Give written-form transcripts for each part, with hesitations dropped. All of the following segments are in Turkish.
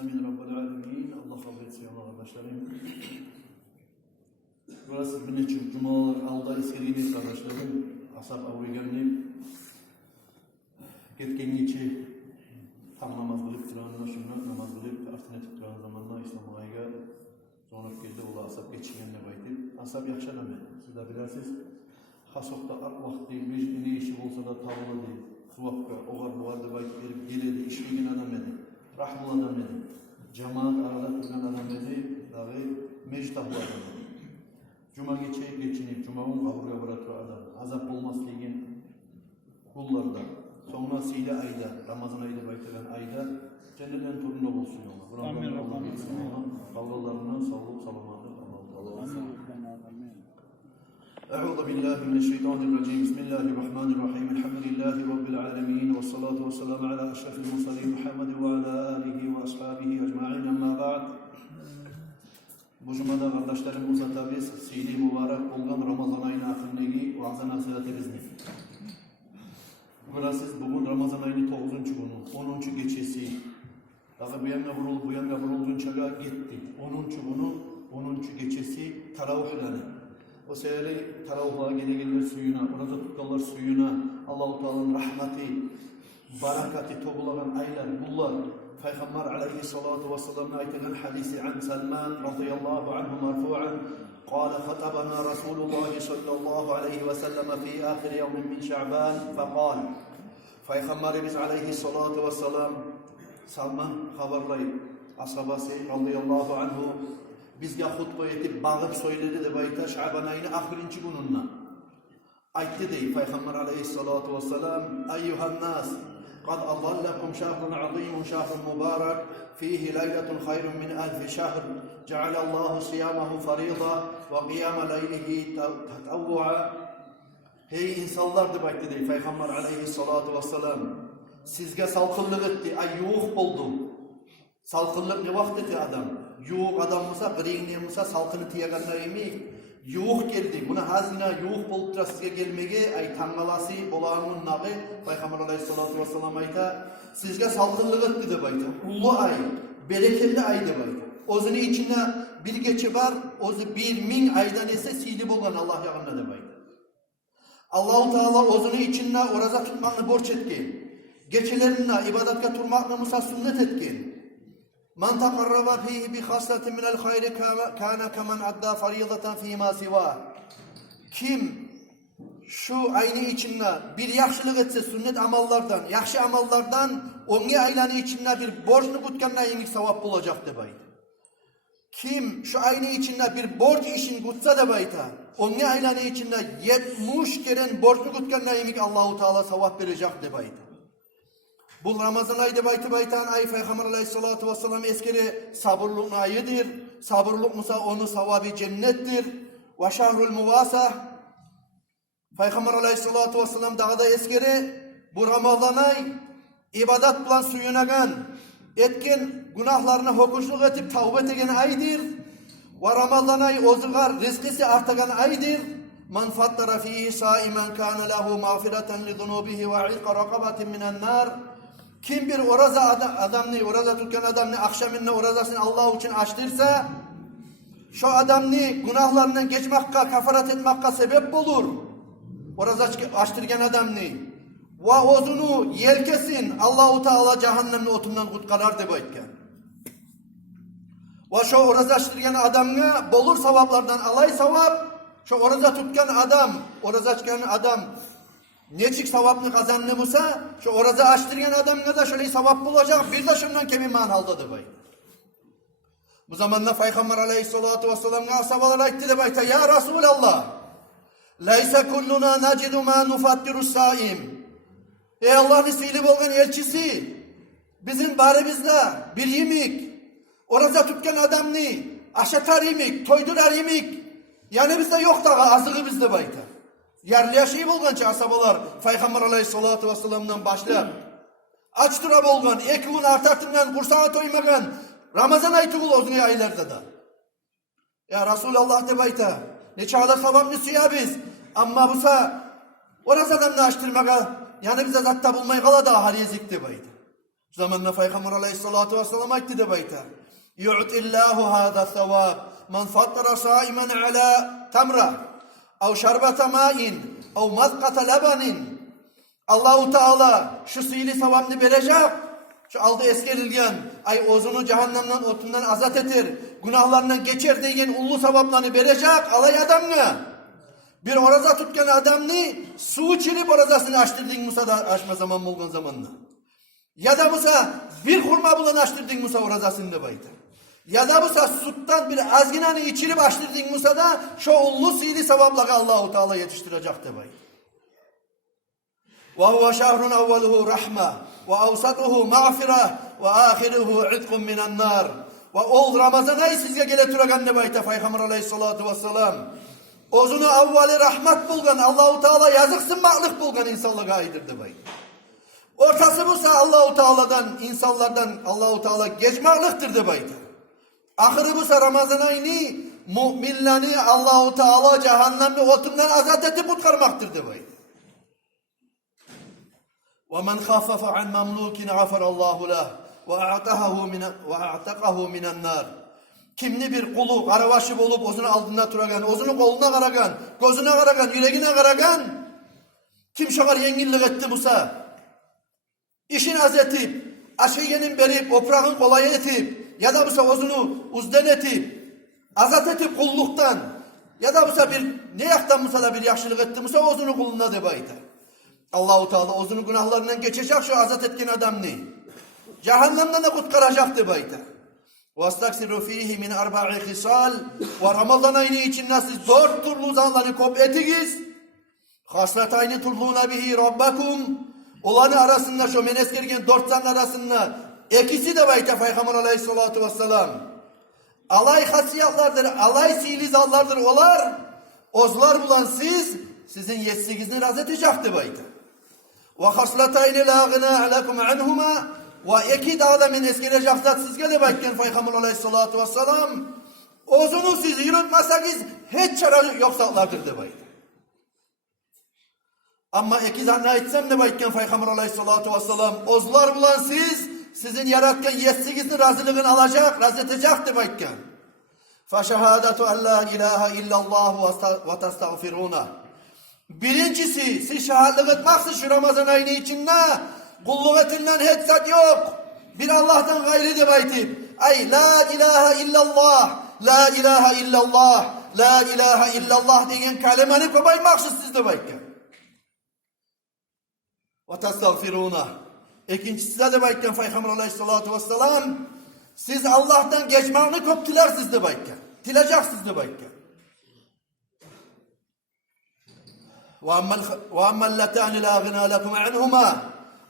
Amin Rabbel Alemin. Allah kabul etsin arkadaşlarım. Burası bir neçe cumalar alda eskirginiz arkadaşlarım. Asap avuyganlık. Ketken içi tam namaz kılıp duranına şundan namaz kılıp artine tutturan zamanla İslam ayga sonra geldi ola asap geçingenle baydı. Asap yakşanamı. Siz de bilirsiniz. Hasokta ak vakti ne işi olsa da tavılı değil. Kıvakka, oğar buğarda bayt verip geledi, işlegen adam edi. Rahmul adam edi. Cemaat arada tutan adam edi. Dağı mectahlı adam edi. Cuma geçinip, Cuma'nın kaburga bırakır adam. Azap olmaz ligin kullarda. Sonra sile ayda, Ramazan ayda baytıran ayda cennetten turunda bulsun yola. Amin. Allah etsin yola. Kavralarından sağlık, salamatlık Allah'a emanet. أعوذ بالله من الشيطان الرجيم بسم الله الرحمن الرحيم الحمد لله رب العالمين والصلاة والسلام على أشرف المرسلين محمد وعلى آله وأصحابه أجمعين أما بعد Bu cumada kardeşlerimiz tabiiz sili mübarek olan Ramazan ayının ahirindeki vaazı nasihatimizni. Burası bugün Ramazan ayının 9. günü, 10. geçesi. Daha bu yana vurulduğun çaga gitti. 10. günü, 10. geçesi taravih ilanı. O sebeple taravih'a gelir suyuna, orada tutkallar suyuna, Allah-u Teala'nın rahmeti, barakati topulagan aylar, bunlar. Peygamber aleyhissalatu vesselam'ın ayetilen hadisi an Salman radıyallahu anhu marfu'an قال خطبنا رسول الله صلى الله عليه وسلم في آخر يوم من شعبان فقال Peygamberimiz aleyhissalatu vesselam Salman haberlayıp ashabası radıyallahu anhu bizge hutba etip bağıp söyledi de bayta Şaban ayının ahirinci gününde aytti dey Peygamber aleyhissalatu vesselam eyyuhan nas قد أضلكم شهر عظيم شهر مبارك فيه ليلة خير من ألف شهر جعل الله صيامه فريضة وقيام ليله تطوعا. Hey insanlar da baktı dey Peygamber aleyhissalatu vesselam sizge salkınlık etti ay yuğuk buldu. Salkınlık ne vakit etti adam? Yuğuk adam mısa, gıreyni mısa salkını tiyaganlar emi? Yuğuk geldi. Buna hazina yuğuk bulup da sizge gelmege ay tangalası bolağının nağı Peygamber aleyhissalatu vesselam ayta sizge salkınlık etti de bayta. Ulu ay, bereketli ay de bayta. Ozunu içinde bir geçi var, ozu 1000 aydan ise silip olan Allah yağında da bayta. Allah-u Teala ozunu içinde oraza tutmakını borç etken. Geçilerine ibadatka turmakını musa sünnet etken. Man takarraba fihi bi haslatin minel hayri kana kemen adda faridatan fîmâ sivâ. Kim şu aynı içinde bir yaxşılık etse sünnet amallardan, yaxşı amallardan onu aylanı içinde bir borçlu kutkanına yenik savap bulacak de baydı. Kim şu aynı içinde bir borç işin kutsa da bayta, onu aylanı içinde 70 kere borçlu kutkanına yenik Allah-u Teala savap verecek de baydı. Bu Ramazan ayda baytan ay Peygamber aleyhissalatu vesselam eskeri sabırlık ayıdır. Sabırlık musa onun savabı cennettir. Ve şahrul muvasah. Peygamber aleyhissalatu vesselam daha da eskeri bu Ramazan ay ibadat bilan suyunagan etken günahlarına hokuşluk etip tavbet egen aydır. Ve Ramazan ay ozugar rizkisi artagan aydır. Man fattara fihi saimen kana lahu mağfireten li zunubihi ve ilqa rakabatin minen nar. Kim bir oraza oraza tutkan adamını akşamınla orazasını Allah için açtırsa şu adamını günahlarından geçmekka, kafarat etmekka sebep olur. Oraza açtırgan adamını ve ozunu yelkesin Allah-u Teala cehennemin otundan kutkalar deb aytgan. Ve şu oraza açtırgan adamına bolur savaplardan alay savap. Şu oraza tutkan adam neçik savapını kazanmışsa şu oraza açtırgan adamına da şöyle savap bulacak bir de şundan kemin manalda da bay. Bu zamanda Peygamber aleyhissalatu vesselam'a ashabalar aytti de bayta ya Resulallah leyse kulluna nacidu ma nufattirus saim. Ey Allah'ın silip olgan elçisi bizim barimizde bir yemek oraza tutkan adamını aşatar yemek toydurar yemek yani bizde yok da azığı bizde bayta. Yerli yaşayıp olgança asabalar Peygamber aleyhissalatu vesselam'dan başlayıp aç durab olgan, 2 gün artartından kursağa toymagan Ramazan ayı tugul ozun aylarda da. Ya Resulallah de bayta ne çağda savamlı suya biz ama busa orası adamını açtırmaga yani bize zatta bulmayı kala da hariyezik de bayta. Şu zamanla Peygamber aleyhissalatu vesselam aytti de bayta. Yu'tillahu hâdâ thawâb. Man fattara sâimen alâ tamra. Ev şerbete mâin. Ev mazkata lebanin. Allah-u Teala şu sihirli sevabını verecek. Şu aldı eskerilgen, ay ozunu cehennemden otundan azat etir, günahlarından geçer deyen ullu sevaplarını verecek, alay adamını. Bir oraza tutkan adamını, su içirip orazasını açtırdın Musa'da açma zaman bulgun zamanla. Ya da Musa bir hurma bulan açtırdın Musa orazasını da baydı. Ya da Musa sütten bir azginanı içirip açtırdın Musa'da, şu ullu sihirli sevapları Allah-u Teala yetiştirecek de baydı. وَهُوَ شَهْرٌ أَوَّلُهُ رَحْمَةٌ وَاَوْسَطُهُ مَغْفِرَةٌ وَآخِرُهُ عِتْقٌ مِنَ النَّارِ Ve ol Ramazan ayı sizge geletiragan ne bayta Peygamber aleyhissalatu vesselam. Ozunu avvali rahmet bulgan, Allah-u Teala yazıksın mağlık bulgan insanlığa aydır de bayta. Ortası busa Allah-u Teala'dan, insanlardan Allah-u Teala geçmağlıktır de bayta. Ahırı busa Ramazan ayını müminlerini Allah-u Teala cehennemli otundan azat edip utkarmaktır de bayta. وَمَنْ خَفَّفَ عَنْ مَمْلُوكٍ عَفَرَ اللّٰهُ لَهُ وَاَعْتَقَهُ مِنَ النَّارِ Kimli bir kulu, karavaşı olup ozunu aldığında turagan, ozunu koluna karagan, gözüne karagan, yüreğine karagan, kim şakar yengillik etti busa, işin az etip, aşiyenin berip, oprağın kolay etip, ya da busa ozunu uzden etip, azat etip kulluktan, ya da busa bir, ne yaktan busa da bir yaşlılık etti busa, ozunu kuluna debaydı. Allah-u Teala ozunu günahlarından geçecek şu azat etkin adam ne? Cehennemden de kurtaracaktı bayta. وَاسْتَكْسِرُوا ف۪يهِ مِنْ اَرْبَعِ خِسَالٍ Ve Ramazan ayını içinde siz 4 turlu zanları kop etiniz. خَاسْلَتْ ayni turluğuna bihi رَبَّكُمْ Olanı arasında şu meneskergen 4 zan arasında ikisi de bayta Peygamber aleyhissalatu vesselam. Alay hasiyatlardır, alay sihirli zallardır olar. Ozlar bulan sizin yetsinizni razı edecekti bayta. وَخَصْلَتَيْنِ لَا غِنَا عَلَكُمْ عَنْهُمَا Ve iki dağda men eskirecek zat sizge de bayken Peygamber aleyhissalatu vesselam ozunu siz yürütmezseniz hiç çare yok saklardır de bayta. Ama iki zat ne etsem de bayken Peygamber aleyhissalatu vesselam ozlar bulan sizin yaratken yetsinizni razılığını alacak, razı edecekti bayken. فَشَهَادَةُ أَنْ لَا إِلَٰهَ إِلَّا اللّٰهُ وَتَسْتَغْفِرُونَ Birincisi, siz şahitlik etmeksiniz şu Ramazan ayını içinde. Kulluk etinden hiç zat yok. Bir Allah'tan gayrı de baytip. Ay la ilahe illallah, la ilahe illallah, la ilahe illallah diyen kelimeni kobaymaksız siz de baytip. Ve testağfiruna. İkincisi de baytip Peygamber aleyhissalatu vesselam. Siz Allah'tan geçmeğini koptiler siz de baytip. Dileceksiniz de baytip. وَاَمَّا اللَّتَانِ لَا غِنَا لَكُمْ عَنْهُمَا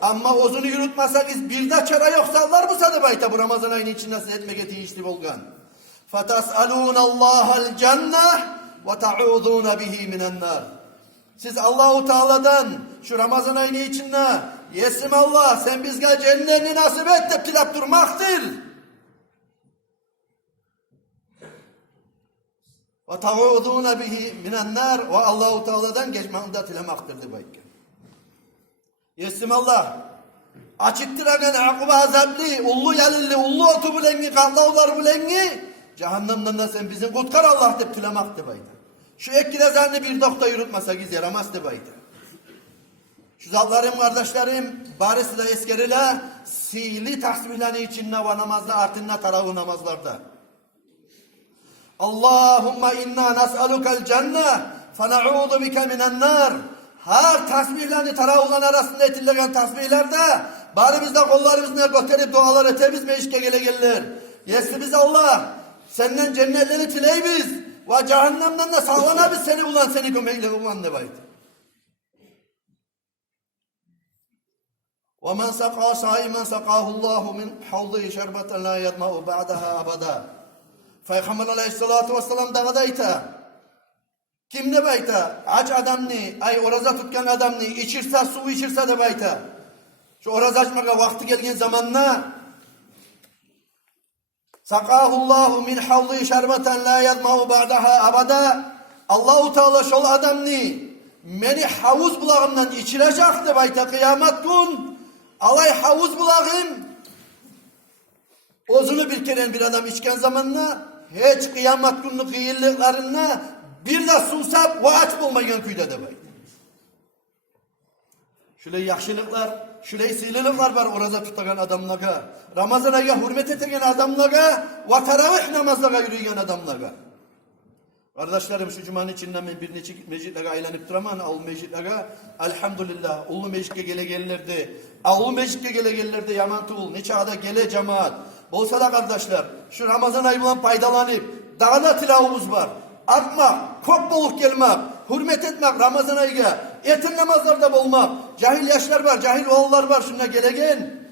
Ama ozunu yürütmezseniz bir de çare yoksa Allah mı sadı bayta bu Ramazan ayının içinde siz etmek etiyişli bolgan. فَتَسْأَلُونَ اللّٰهَ الْجَنَّةِ وَتَعُوذُونَ بِهِ مِنَ النَّارِ Siz Allah-u Teala'dan şu Ramazan ayının içinde yesim Allah sen bizge cennetini nasip et de tilap durmaktır. وَتَعُوذُونَ بِهِ مِنَ النَّارِ Ve Allah-u Teala'dan geçmeğini de tilemaktır de bayken. Yesim Allah. Açıktır agan akıbı azapli, ullu yalilli, ullu otu bulengi, kallavlar bulengi. Cehennemden de sen bizi kutkar Allah deyip tülemaktı bayda. Şu ekilezanı bir dokta yürütmeseniz yaramazdı bayda. Şu zatlarım kardeşlerim, barisi de eskerile, sihirli tasbihleri içinde ve namazda artınla taravih namazlarda. Allahümme inna nas'alukel cenneh, fena'udhu bike minen nar. Her tasbihlerini taravihlerin arasında etillegen tasbihlerde bari bizde kollarımızla götürüp dualar etemiz meşke gele gelir. Yesi biz Allah senden cennetleri tileyibiz ve cehennemden de sağlana biz seni bulan seni gömekle bulan ne baydı. وَمَنْ سَقَى صَائِمًا سَقَاهُ اللّٰهُ مِنْ حَوْضِهِ شَرْبَةً لَا يَطْمَعُ بَعْدَهَا أَبَدًا Peygamber aleyhissalatu vesselam dağdayta. Kim ne bayta? Aç adam ne? Ay oraza tutkan adam ne? İçirse su içirse de bayta. Şu oraza açmaka vakti gelgen zamanla Sakahullahu min havli şerbeten la yadma'u ba'daha abada Allah-u Teala şol adam ne? Meni havuz bulağımdan içirecek de bayta kıyamet gün alay havuz bulağım keren bir adam içken zamanla hiç kıyamet günü kıyırlıklarına bir de susap ve aç olmayan kuyda da baydı. Şöyle yaxşılıklar, şöyle sililikler var orada tutagan adamlara. Ramazan ayına hürmet eten adamlara ve teravih namazlara yürüyen adamlara. Kardeşlerim şu cumanın içinden ben bir neçe meclitlere aylanıp duramam. Ağul meclitlere elhamdülillah. Ulu meclitte gele gelirlerdi. Ağul meclitte gele gelirlerdi yaman tuğul. Neçe ada gele cemaat. Bolsa da kardeşler şu Ramazan ayından faydalanıp dağda tilavumuz var. Artmak, kop boluk gelmek, hürmet etmek Ramazan ayına. Erten namazlarda bulmak. Cahil yaşlar var, cahil oğullar var. Şuna gelegen.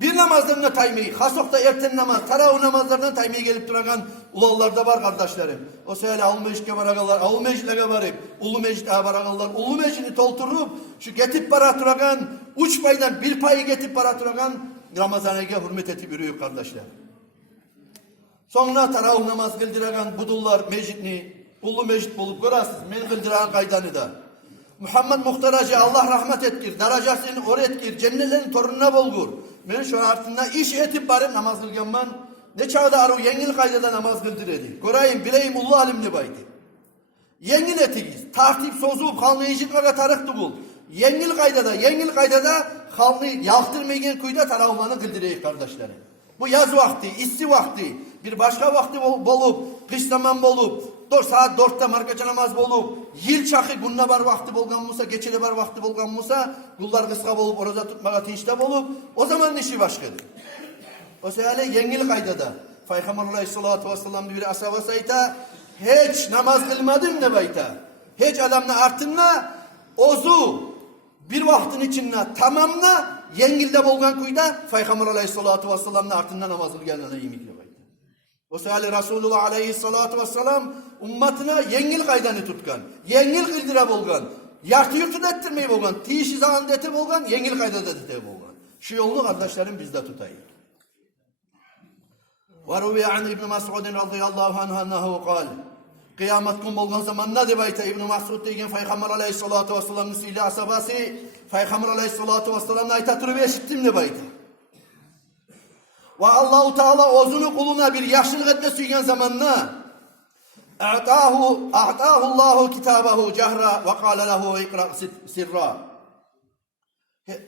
Bir namazlarına taymeyi, hasokta erten namaz, taravih namazlarından taymeyi gelip duragan ulallar da var kardeşlerim. O seyle avul meclike varagalar, avul meclike varıp, ulu meclike varagalar, ulu meclini tolturup, şu getip para duragan, uç paydan bir payı getip para duragan Ramazan ayına hürmet etip yürüyüp kardeşler. Sonra taravih namaz kıldıragan budullar meclini, ulu meclit bulup görasız, men kıldıragan kaydanı da. Muhammed Muhtaracı Allah rahmet etkir, daracasını or etkir, cennetlerin torununa bolgur. Men şu artında iş etip barım namaz kılganman, ne çağda aru yengil kaydada namaz kıldır edi. Görayım, bileyim ulu alimli baydı. Yengil etigiz, tartip sozup, halını icitmaka tarık duğul. Yengil kaydada halını yaktırmayan kuyda taravmanı kıldırayım kardeşlerim. Bu yaz vakti, isti vakti, bir başka vakti bolup, kış zaman bolup, saat 4'te markaça namaz bolup, yıl çakı günne bar vakti bolgan musa, geçede bar vakti bolgan musa, kullar kıska bolup, oroza tutmağa tinçte bolup, o zaman işi başkadır. O sebeple yengil kaydada, Peygamber Aleyhisselatü Vesselam bir asaba sayta, hiç namaz kılmadım ne bayta, hiç adamla artımla, ozu bir vaktin içinde tamamla, yengilde bolgan kuyda, Peygamber Aleyhisselatü Vesselam'la artımla namaz kılganına imikle bayta. O sebeple Resulullah Aleyhisselatü Vesselam ummatına yengil kaydanı tutkan, yengil kıldıra bolgan, yartı yurtu da ettirmeyi bolgan, tişi zaman deti bolgan, yengil kaydada deti bolgan. Şu yolunu kardeşlerim bizde tutayım. وَرُوِيَ عَنْ İbn Mas'ud radıyallahu anh annahu kal. Kıyamet gün bolgan zaman ne debayta İbn Mas'ud degen Peygamber Aleyhisselatü Vesselam'ın sili asabası, Peygamber Aleyhisselatü Vesselam'ın ayta turup eşittim debayta. Ve Allah-u Teala ozunu kuluna bir yaşlılık etme süygen zamanına a'tahu Allahu kitabahu cehra ve kâle lehu ikra sirra.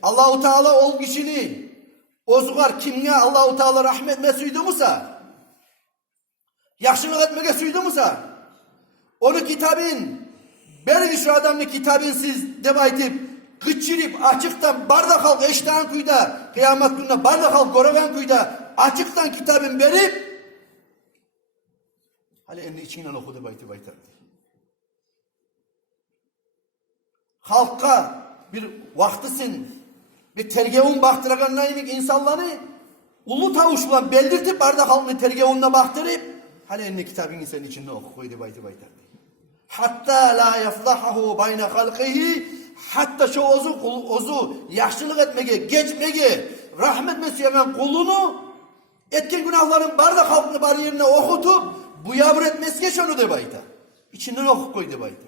Allah-u Teala ol kişini ozugar kimine Allah-u Teala rahmet etme süydü musa, yaşlılık etmeye süydü musa, onu kitabın beri şu adamın kitabın siz debaytip gıçırıp açıktan bardak halk eşten kuyda kıyamet gününe bardak halk goragan kuyda açıktan kitabın verip hali elini içinden okudu bayti baytar. Halka bir vaktisin bir tergevun baktıragan neylik insanları ulu tavuşla beldirtip bardak halkını tergevununa baktırıp hali elini kitabın senin içinde oku koydu bayti baytar. Hatta la yafdahahu bayne halqihi, hatta şu ozu yaşlılık etmeye, geçmeye, rahmet mesleyen kulunu etken günahların bardak halkını bar yerine okutup bu yavru etmesine şunu de bayta. İçinden okuk koydu bayta.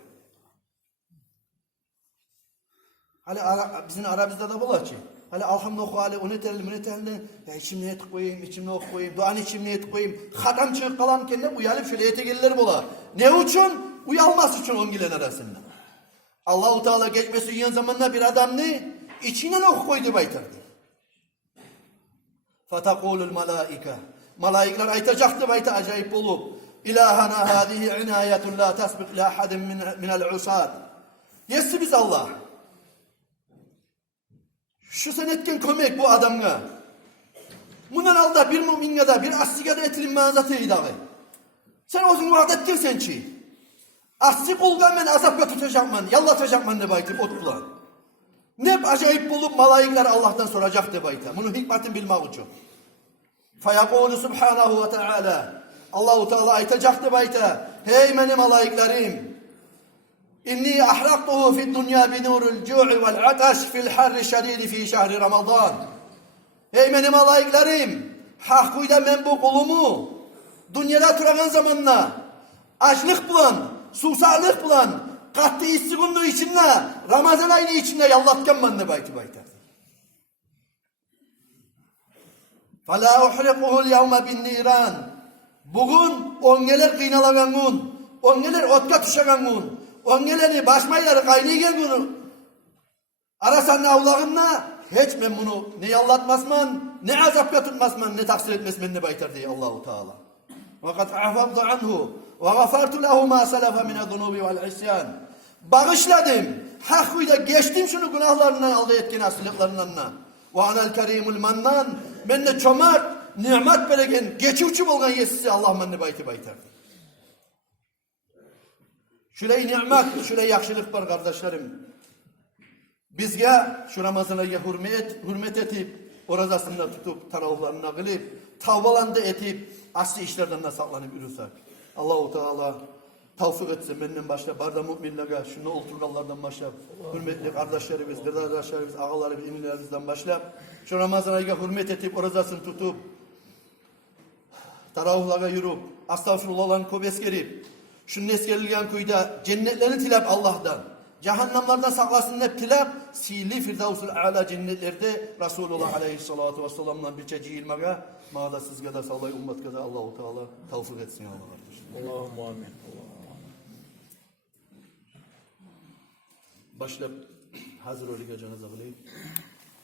Hali bizim Arabizde de bula ki. Hali alhamdülillah hali onu etelim, içimne et koyayım, içimne ok koyayım, duanı içimne et koyayım. Hatam çıkıp kalan kendine uyalıp şöyle ete gelirler bula. Ne için? Uyalması için on gilen arasında. Allah-u Teala geçmesi yiyen zamanla bir adam ne? İçinden ok koydu baytardı. Fatakulul malaika. Malaikler aytacaktı bayta acayip olup. İlahana hadihi inayetun la tasbik la hadin minel usad. Yesi biz Allah. Şu senetken kömek bu adamga. Bundan alda bir mümin ya da bir asligada etilin mazatı dağı. Sen o zaman vaat ettin sen çi. Asli kulga men azapla tutacakman, yallatacakman de baytım ot bulan. Ne acayip bulup malaikler Allah'tan soracak de baytım. Bunu hikmetin bilmek için. Fayakulu subhanahu ve teala. Allah-u Teala aytacak de baytım. Hey benim malaiklerim. İnni ahraktuhu fid dünya binurul cu'i vel ataş fil harri şedidi fi şehri Ramazan. Hey benim malaiklerim. Hakkıyla men bu kulumu dünyada turagan zamanla açlık bulan, susarlık bulan, katlı istigunluğu içinde, Ramazan ayını içinde yallatkan ben de bayti baytar. فَلَا اُحْرِقُهُ الْيَوْمَ بِالنِّيرَانِ Bugün ongeler kıynalagangun, ongeler otka tuşagangun, ongeleri başmayları kaynaygen bunu. Arasan avlağınla hiç men bunu ne yallatmasman, ne azapya tutmasman, ne taksir etmesmen ne baytar diye Allahu Teala. وَقَدْ عَفَضْتُ عَنْهُ وَغَفَرْتُ لَهُ مَا سَلَفَ مِنَ الذُّنُوبِ وَالْعِسْيَانِ Bağışladım, hakkıyla geçtim şunu günahlarından, aldı etkin asılıklarından. وَعَنَا الْكَرِيمُ الْمَنَّانِ Menne çömert, nimet bereken, geçivçi bolgan yesisi Allah menne bayti baytar. Şurayı nimet, şurayı yakşılık var kardeşlerim. Bizge şu Ramazan'a hürmet etip, orazasında tutup, taravlarına kılıp, tavbalandı etip, asli işlerden de saklanıp yürüsek. Allah-u Teala tavfik etsin benden başla, barda müminlere, şunu oturganlardan başla, hürmetli kardeşlerimiz, kardeşlerimiz, ağalarımız, emilerimizden başla, şu Ramazan'a hürmet etip, orazasını tutup, taravlara yürüp, astağfirullah'ın kobes gerip, şunun eskerilgen kuyda cennetlerini tilep Allah'tan, cehennemlerden saklasın hep tilep, sihirli Firdevsul A'la cennetlerde Resulullah Aleyhissalatu Vesselam'la bir çeciyilmeye, mağda sizge de sallay ümmet kadar Allah-u Teala tavfik etsin ya Allah kardeşim. Allahümme amin. Başlayıp hazır olacağınızı alayım.